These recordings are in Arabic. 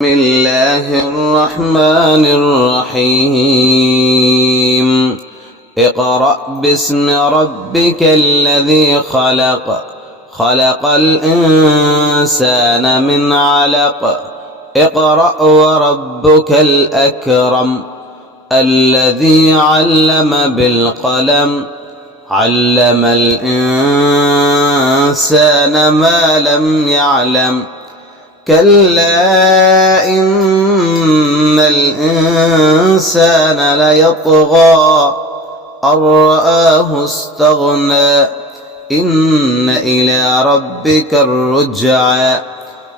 بسم الله الرحمن الرحيم اقرأ باسم ربك الذي خلق خلق الإنسان من علق اقرأ وربك الأكرم الذي علم بالقلم علم الإنسان ما لم يعلم كلا إن الإنسان ليطغى أن رآه استغنى إن إلى ربك الرجعى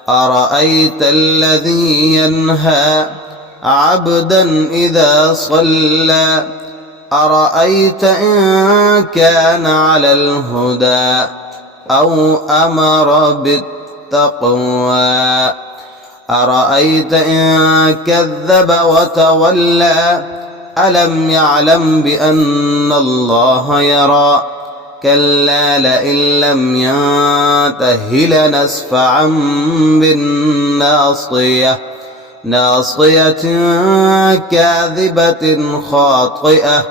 أرأيت الذي ينهى عبدا إذا صلى أرأيت إن كان على الهدى أو أمر بالتقوى أرأيت إن كذب وتولى ألم يعلم بأن الله يرى كلا لئن لم ينته لنسفعا بالناصية ناصية كاذبة خاطئة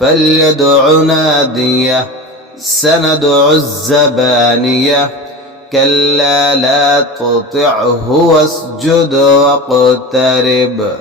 فليدع ناديه سندع الزبانية كلا لا تطعه واسجد واقترب